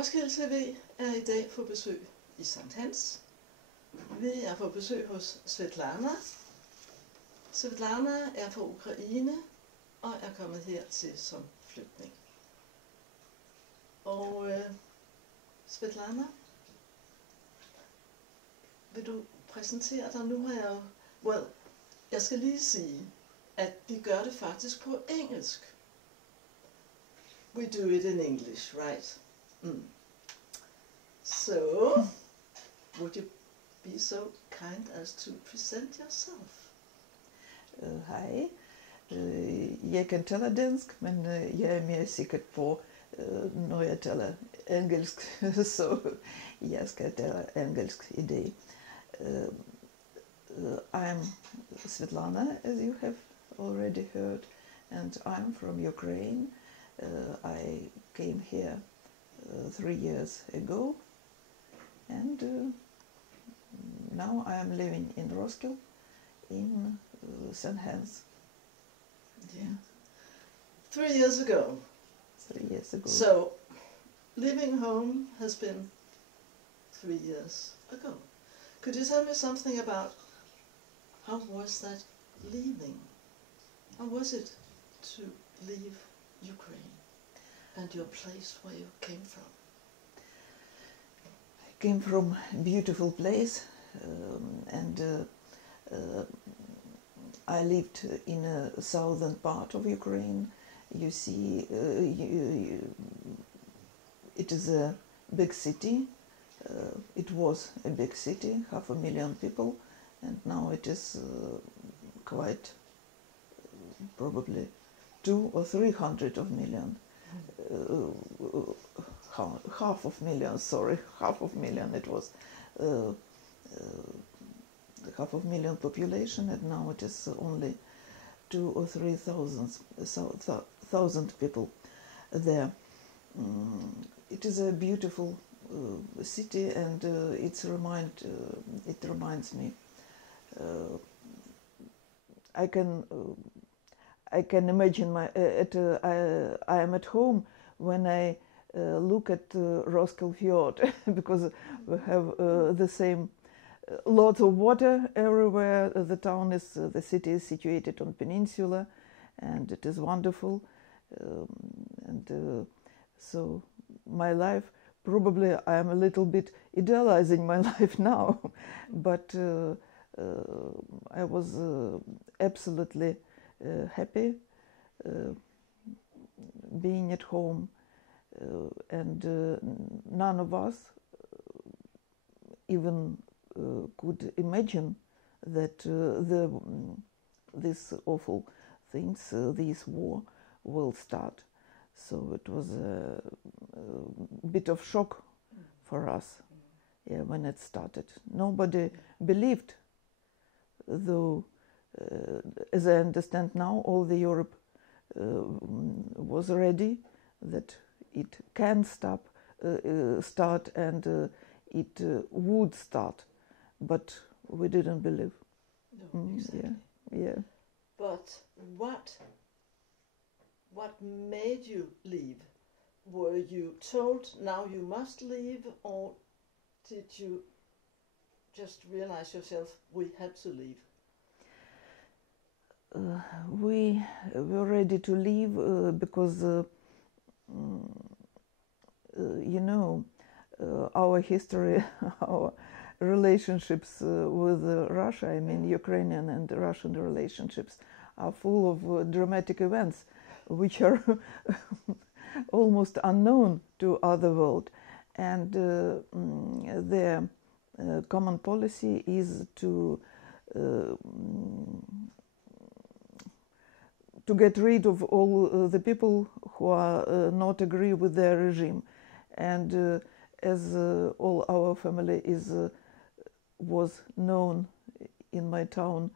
Roskilde TV er i dag på besøg i Sankt Hans. Vi er på besøg hos Svitlana. Svitlana er fra Ukraine og er kommet hertil som flygtning. Og Svitlana, vil du præsentere dig? Nu har jeg jeg skal lige sige, at vi gør det faktisk på engelsk. We do it in English, right? So, would you be so kind as to present yourself? Hej, jeg kan tale dansk, men jeg er mere sikker på, når jeg taler engelsk, så jeg skal tale engelsk i dag. I'm Svitlana, as you have already heard, and I'm from Ukraine. I came here 3 years ago, and now I am living in Roskilde, in Sankt Hans. Yeah. 3 years ago. 3 years ago. So, leaving home has been 3 years ago. Could you tell me something about how was that leaving? How was it to leave Ukraine and your place where you came from? I came from a beautiful place, and I lived in a southern part of Ukraine. You see, it is a big city. It was a big city, 500,000 people, and now it is quite probably 200 or 300 of million. Half of million it was. Half of million population, and now it is only 2,000 or 3,000 people there. It is a beautiful city, and it reminds me. I can imagine I am at home when I look at Roskilde Fjord because we have the same. Lots of water everywhere. The city is situated on peninsula, and it is wonderful. So my life, probably I am a little bit idealizing my life now, but I was absolutely happy being at home, and none of us even could imagine that these awful things, this war, will start. So it was a bit of shock for us, when it started. Nobody believed, though, as I understand now, all the Europe was ready that it can start, and it would start. But we didn't believe. No, exactly. Yeah. But what made you leave? Were you told now you must leave, or did you just realize yourself we had to leave? We were ready to leave because our history, our relationships with Russia, I mean Ukrainian and Russian relationships, are full of dramatic events which are almost unknown to other world. And their common policy is to get rid of all the people who are not agree with their regime. And as all our family was known in my town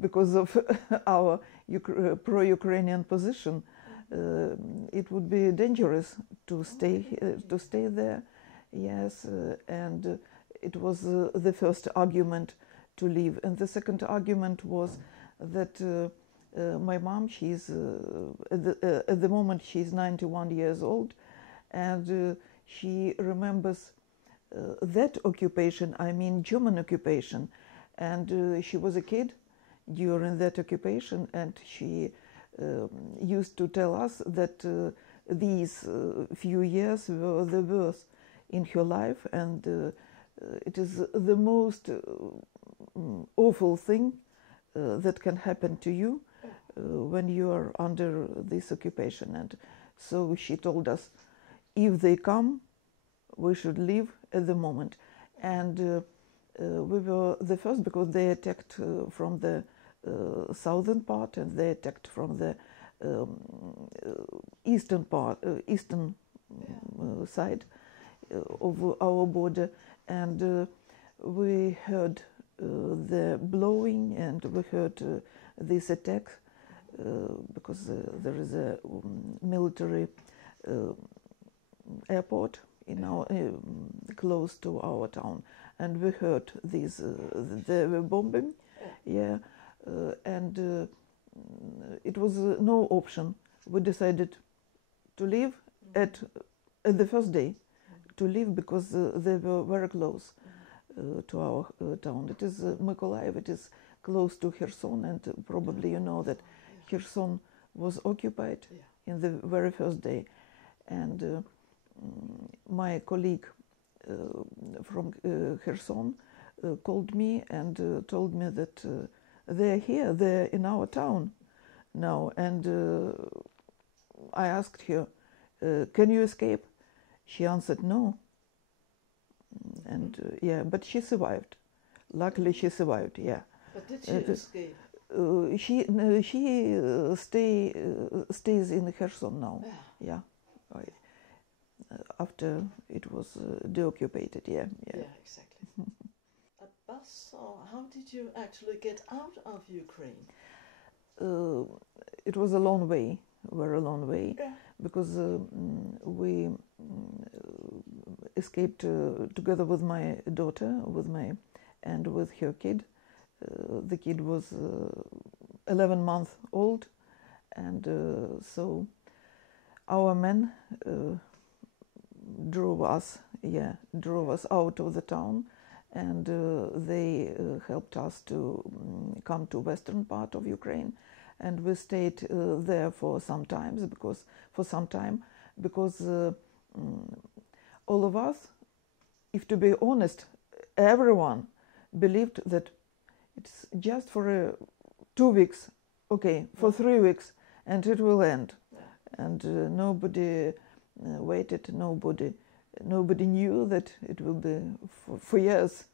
because of our pro-Ukrainian position, it would be dangerous to stay there. Yes, and it was the first argument to leave. And the second argument was that my mom, she's at the moment she's 91 years old, and she remembers that occupation, I mean German occupation, and she was a kid during that occupation, and she used to tell us that these few years were the worst in her life, and it is the most awful thing that can happen to you when you are under this occupation. And so she told us, if they come, we should leave at the moment. And we were the first, because they attacked from the southern part, and they attacked from the eastern part, side of our border, and we heard the blowing, and we heard this attack because there is a military airport in our close to our town, and we heard these they were bombing, and it was no option. We decided to leave at the first day, to leave, because they were very close to our town. It is Mykolaiv, it is close to Kherson, and probably you know that Kherson was occupied in the very first day. And my colleague from Kherson called me and told me that they're here, they're in our town now. And I asked her, can you escape? She answered no. And but she survived. Luckily she survived, But did she escape? She stays in Kherson now. After it was deoccupied, Yeah, exactly. A bus, or how did you actually get out of Ukraine? It was a long way, very long way, because we escaped together with my daughter, and with her kid. The kid was 11 months old, and so our men drove us out of the town, and they helped us to come to western part of Ukraine, and we stayed there for some time, because all of us, if to be honest, everyone believed that it's just for 2 weeks, for 3 weeks, and it will end. And nobody waited, nobody knew that it will be for years.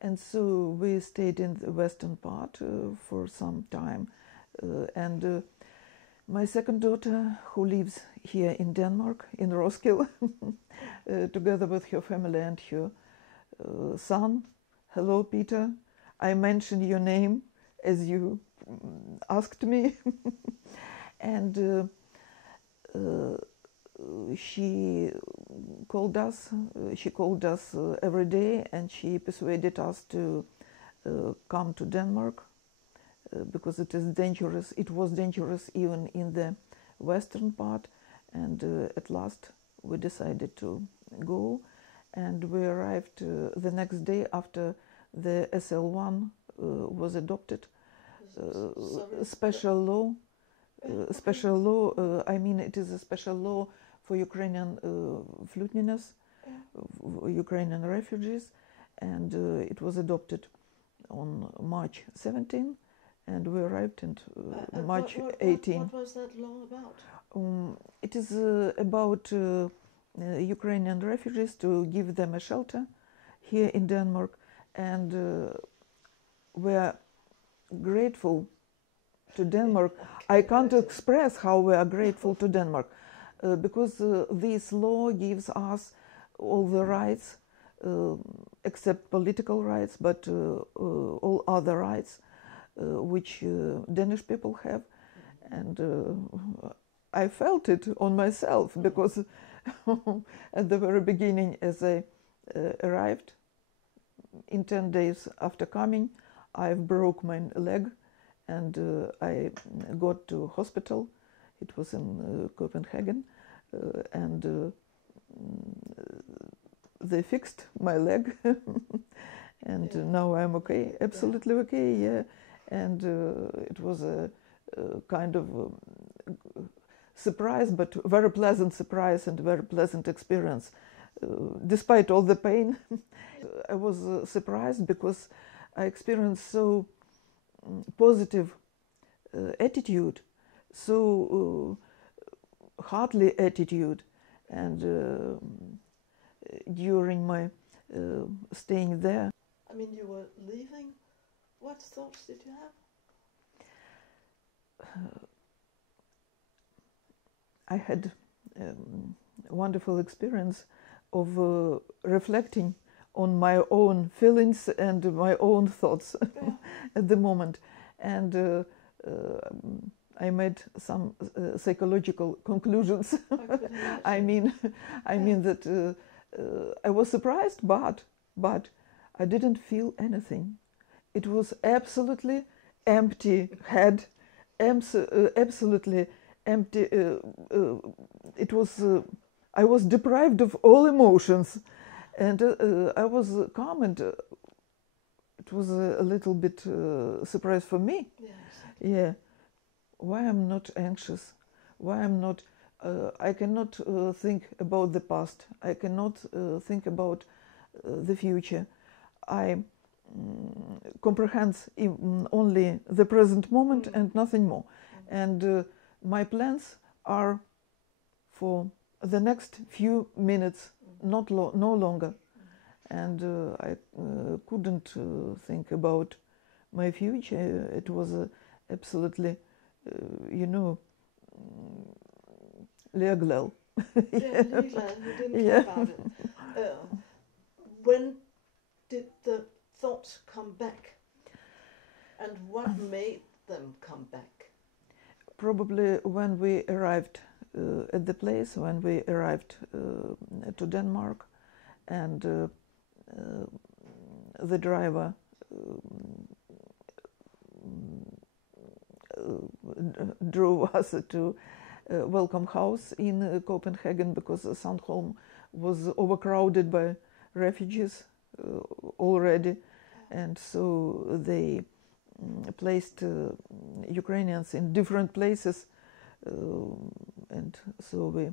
And so we stayed in the western part for some time, and my second daughter, who lives here in Denmark, in Roskilde, together with her family and her son. Hello, Peter. I mentioned your name as you asked me. And she called us every day, and she persuaded us to come to Denmark, because it is dangerous. It was dangerous even in the western part, and at last we decided to go, and we arrived the next day after the SL1 was adopted. Special law. I mean, it is a special law for Ukrainian flygtninges, Ukrainian refugees, and it was adopted on March 17, and we arrived in March 18. What was that law about? It is about Ukrainian refugees, to give them a shelter here in Denmark, and we are grateful to Denmark. I can't express how we are grateful to Denmark, because this law gives us all the rights, except political rights, but all other rights which Danish people have. And I felt it on myself, because at the very beginning, as I arrived, in 10 days after coming, I broke my leg, and I got to hospital. It was in Copenhagen, and they fixed my leg, and now I'm okay, absolutely okay. Yeah, and it was a kind of surprise, but very pleasant surprise and very pleasant experience. Despite all the pain, I was surprised because I experienced so positive attitude, so heartly attitude, and during my staying there. I mean, you were leaving. What thoughts did you have? I had a wonderful experience of reflecting on my own feelings and my own thoughts at the moment, and I made some psychological conclusions. I mean that I was surprised, but I didn't feel anything. It was absolutely empty head, absolutely empty. It was. I was deprived of all emotions, and I was calm, and it was a little bit surprise for me. Yes. Yeah, why I'm not anxious? Why I'm not? I cannot think about the past. I cannot think about the future. I comprehend only the present moment and nothing more. And my plans are for the next few minutes, no longer. And I couldn't think about my future. It was absolutely, legal. Yeah, legal. You didn't care about it. When did the thoughts come back? And what made them come back? Probably when we arrived at the place, when we arrived to Denmark, and the driver drove us to welcome house in Copenhagen, because Sandholm was overcrowded by refugees already, and so they placed Ukrainians in different places, and so we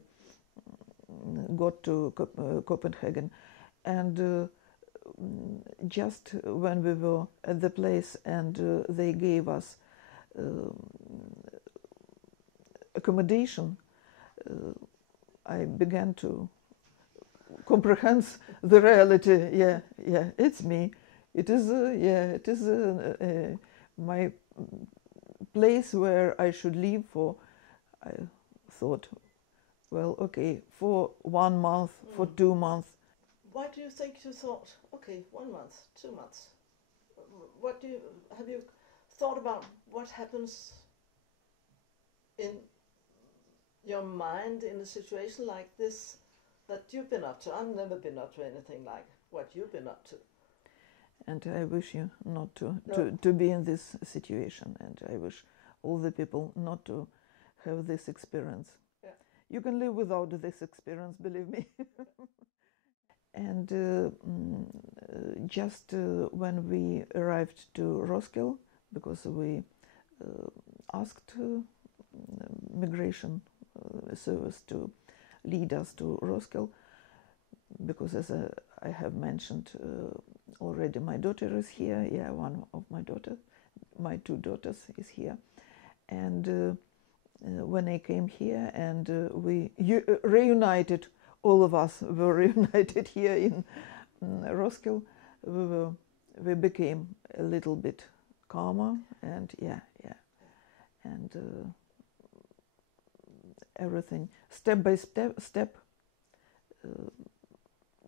got to Copenhagen, and just when we were at the place and they gave us accommodation, I began to comprehend the reality. Yeah, it's me. It is, it is my place where I should live for. I thought, well, okay, for 1 month, for 2 months. Why do you think you thought, okay, 1 month, 2 months? Have you thought about what happens in your mind in a situation like this that you've been up to? I've never been up to anything like what you've been up to. And I wish you not to be in this situation, and I wish all the people not to have this experience. Yeah. You can live without this experience, believe me. And just when we arrived to Roskilde, because we asked migration service to lead us to Roskilde, because as I have mentioned already, my daughter is here. Yeah, one of my 2 daughters is here. And when I came here and we reunited, all of us were reunited here in Roskilde, we became a little bit calmer, and and everything step by step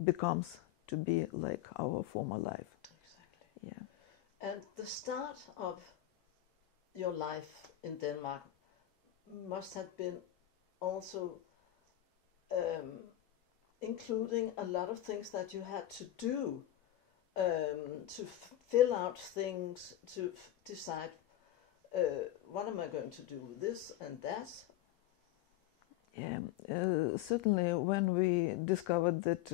becomes to be like our former life. Exactly. Yeah. And the start of your life in Denmark must have been also including a lot of things that you had to do, to fill out things, to decide what am I going to do with this and that. Yeah, certainly when we discovered that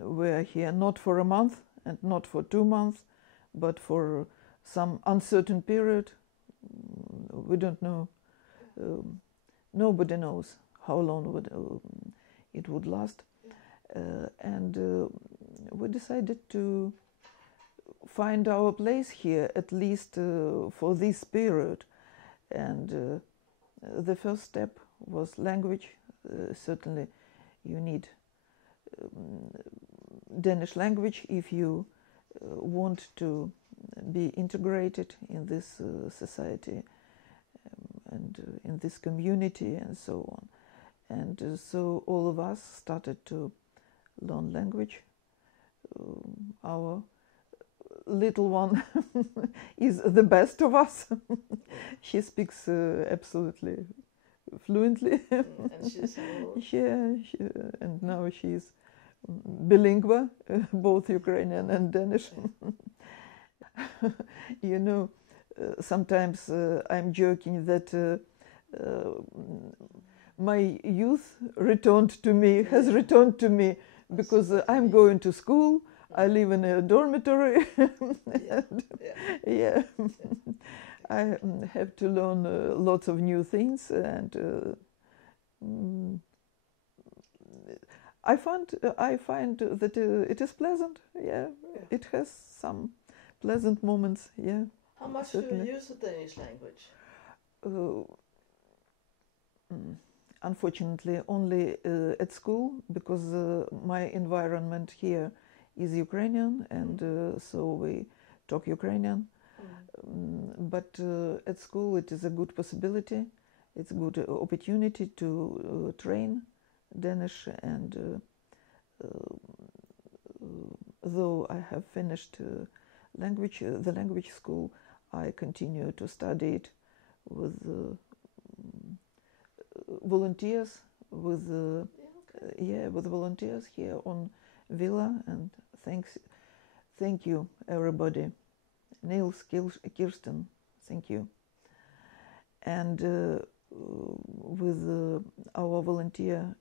we're here not for a month and not for 2 months, but for some uncertain period, we don't know. Nobody knows how long it would last. And we decided to find our place here, at least for this period. And the first step was language. Certainly you need Danish language if you want to be integrated in this society and in this community and so on. And so all of us started to learn language. Our little one is the best of us. She speaks absolutely fluently. And she's old. And now she's bilingual, both Ukrainian and Danish. You know, sometimes I'm joking that my youth has returned to me, because I'm going to school, I live in a dormitory. Yeah. I have to learn lots of new things, and I find that it is pleasant. Yeah, it has some pleasant moments. Yeah. How much certainly. do you use the Danish language? Unfortunately, only at school, because my environment here is Ukrainian, and so we talk Ukrainian. But at school it is a good possibility. It's a good opportunity to train Danish, and though I have finished the language school, I continue to study it with volunteers, with volunteers here on Villa, and thank you everybody. Niels, Kirsten, thank you. And with our volunteer,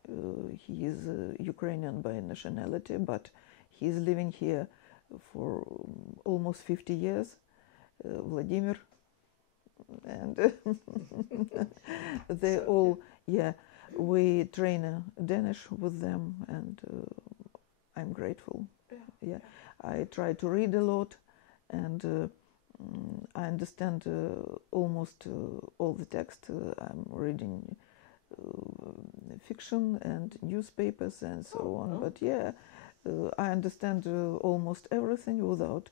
he is Ukrainian by nationality, but he is living here for almost 50 years, Vladimir. And they all, we train Danish with them, and I'm grateful. Yeah, I try to read a lot, and I understand almost all the text. I'm reading fiction and newspapers and so on. But I understand almost everything without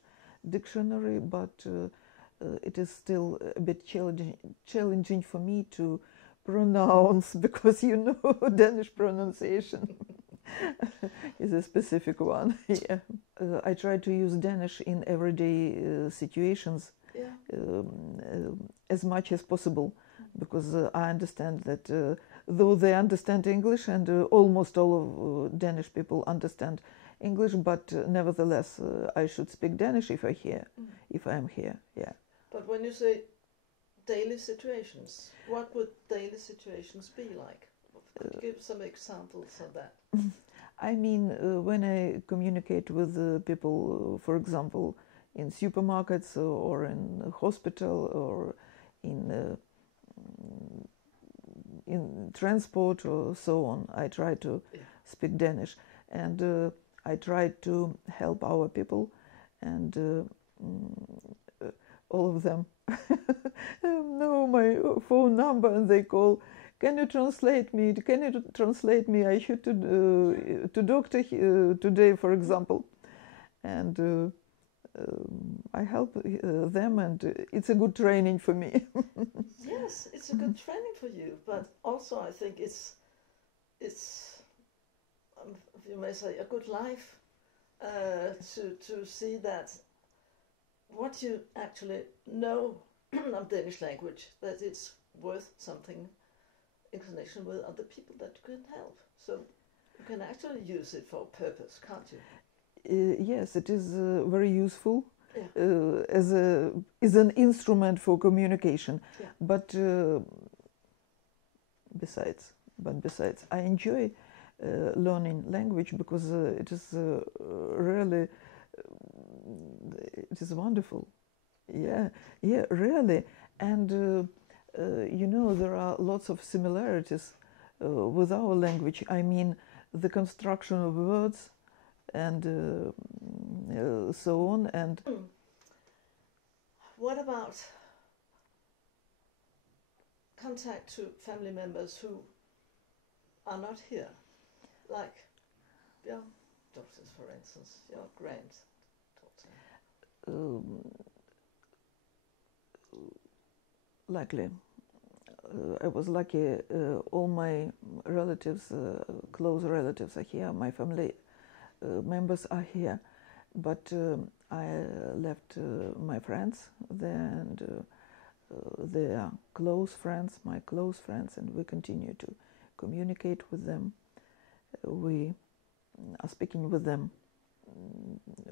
dictionary, but it is still a bit challenging for me to pronounce, because you know Danish pronunciation is a specific one. I try to use Danish in everyday situations as much as possible, because I understand that though they understand English, and almost all of Danish people understand English, but nevertheless I should speak Danish if I'm here. Yeah. But when you say daily situations, what would daily situations be like? Could you give some examples of that? I mean, when I communicate with people, for example, in supermarkets or in a hospital or in transport or so on, I try to speak Danish, and I try to help our people, and all of them know my phone number, and they call, can you translate me? Can you translate me? I should to doctor today, for example. And I help them, and it's a good training for me. Yes, it's a good training for you, but also I think it's you may say, a good life to see that what you actually know of Danish language, that it's worth something in connection with other people that you can help. So you can actually use it for a purpose, can't you? Yes, it is very useful as an instrument for communication. But besides, But besides, I enjoy learning language because it is really, it is wonderful. Yeah, yeah, really. And you know, there are lots of similarities with our language. I mean, the construction of words and so on. And what about contact to family members who are not here, like your daughters, for instance, your granddaughter? Luckily, I was lucky. All my relatives, close relatives, are here. My family members are here, but I left my friends there, and they are close friends, my close friends, and we continue to communicate with them. We are speaking with them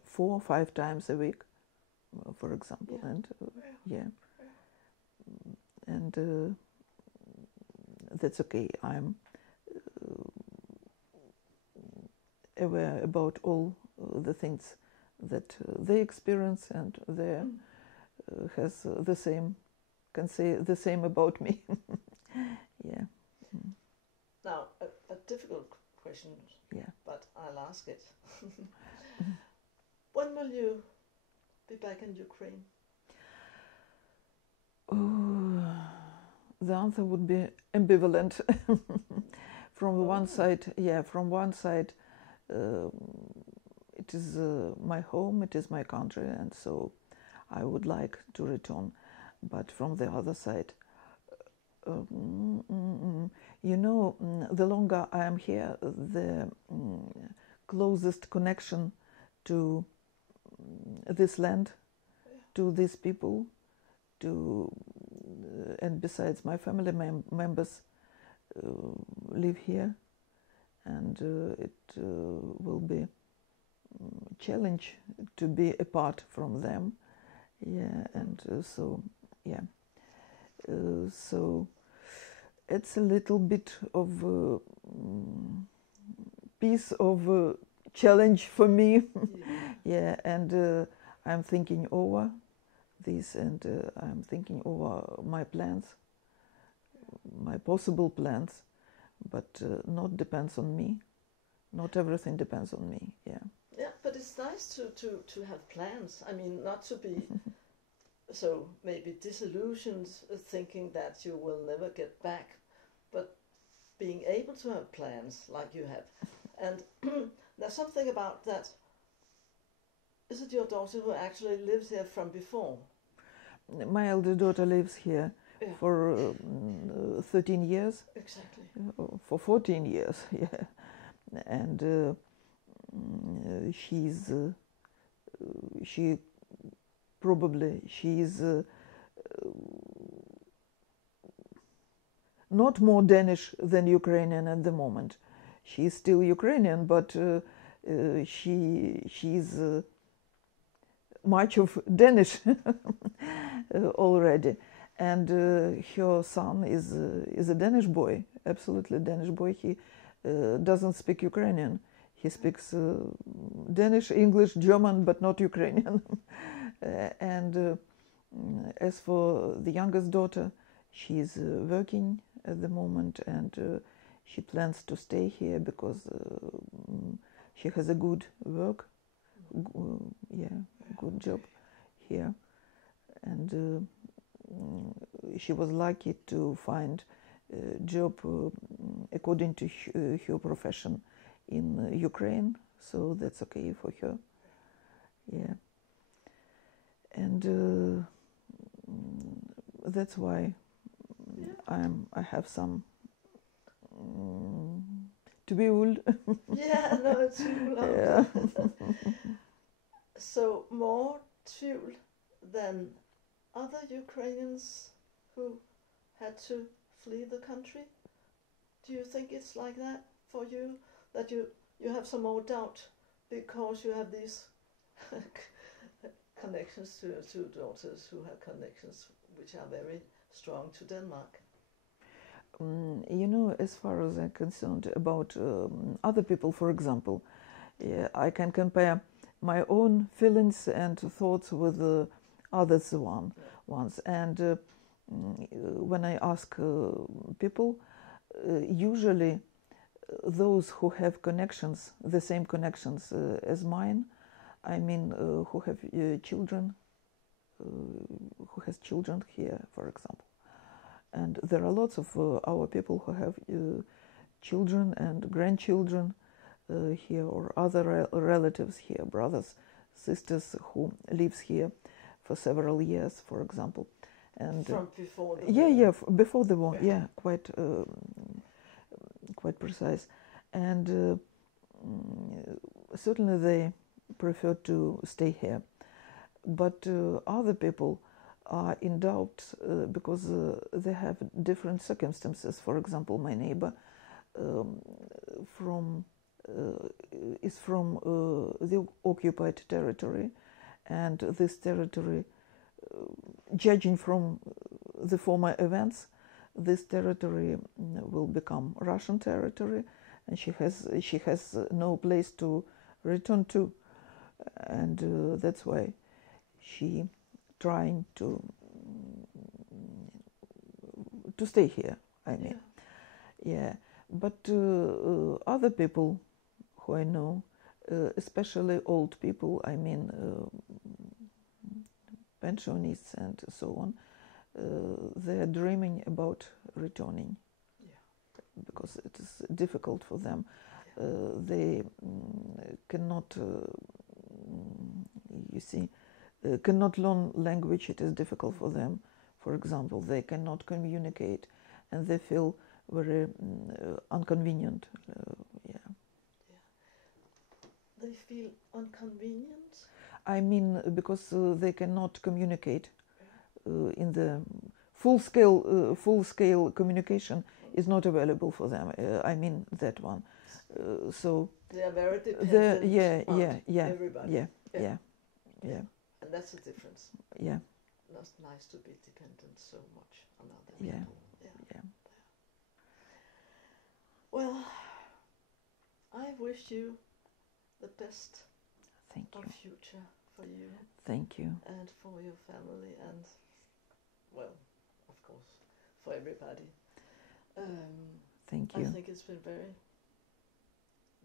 4 or 5 times a week, for example, Yeah. and yeah. And that's okay. I'm aware about all the things that they experience, and they has the same, can say the same about me. Yeah. Now, a difficult question, Yeah. but I'll ask it. When will you be back in Ukraine? The answer would be ambivalent. From one side, yeah, from one side, it is my home, it is my country, and so I would like to return. But from the other side, you know, the longer I am here, the closest connection to this land, to these people, to and besides, my family members live here, and it will be a challenge to be apart from them. Yeah, and so yeah, so it's a little bit of piece of challenge for me. Yeah, and I'm thinking over this, and I'm thinking over my plans, my possible plans, but not depends on me. Not everything depends on me. Yeah. Yeah, but it's nice to have plans. I mean, not to be so maybe disillusioned, thinking that you will never get back, but being able to have plans like you have. And there's something about that. Is it your daughter who actually lives here from before? My elder daughter lives here for 13 years. Exactly. For 14 years, yeah. And she's not more Danish than Ukrainian at the moment. She's still Ukrainian, but she's much of Danish already. And her son is a Danish boy, absolutely Danish boy. He doesn't speak Ukrainian. He speaks Danish, English, German, but not Ukrainian. And as for the youngest daughter, she's working at the moment, and she plans to stay here because she has a good work, good job here. And she was lucky to find a job according to her profession in Ukraine, so that's okay for her. Yeah. And that's why I have some tvivl. Yeah, no, tvivl. Yeah. So more tvivl than other Ukrainians who had to flee the country? Do you think it's like that for you? That you have some more doubt because you have these connections to daughters who have connections which are very strong to Denmark? You know, as far as I'm concerned about other people, for example, I can compare my own feelings and thoughts with others' ones. And when I ask people, usually those who have connections, the same connections as mine, I mean, who have children, who has children here, for example. And there are lots of our people who have children and grandchildren here, or other relatives here, brothers, sisters who lives here for several years, for example. And from before the war. Yeah, before the war. Yeah, quite precise. And certainly they prefer to stay here. But other people are in doubt because they have different circumstances. For example, my neighbor is from the occupied territory, and this territory, judging from the former events, this territory will become Russian territory, and she has no place to return to, and that's why she trying to stay here. I mean, yeah. But other people who I know, especially old people, I mean, pensionists and so on, they are dreaming about returning, because it is difficult for them. They cannot, you see, cannot learn language. It is difficult for them. For example, they cannot communicate, and they feel very inconvenient. They feel inconvenient? I mean, because they cannot communicate in the full-scale communication is not available for them. I mean that one. So they are very dependent on everybody. Yeah. And that's the difference. Yeah. Not nice to be dependent so much on other people. Yeah. Well, I wish you the best of future for you. Thank you. And for your family, and, well, of course, for everybody. Thank you. I think it's been very,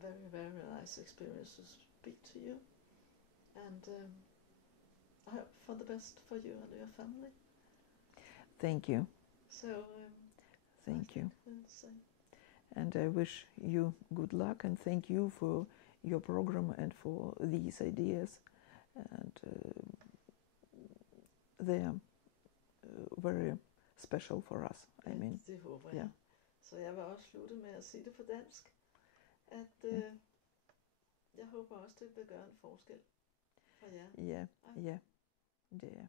very, very nice experience to speak to you. And I hope for the best for you and your family. Thank you. So, thank you. And I wish you good luck, and thank you for your program and for these ideas. And they are very special for us. I mean, det håber jeg. Så jeg vil også slutte med at sige det på dansk, at jeg håber også, det vil gøre en forskel for jer. Ja, det er.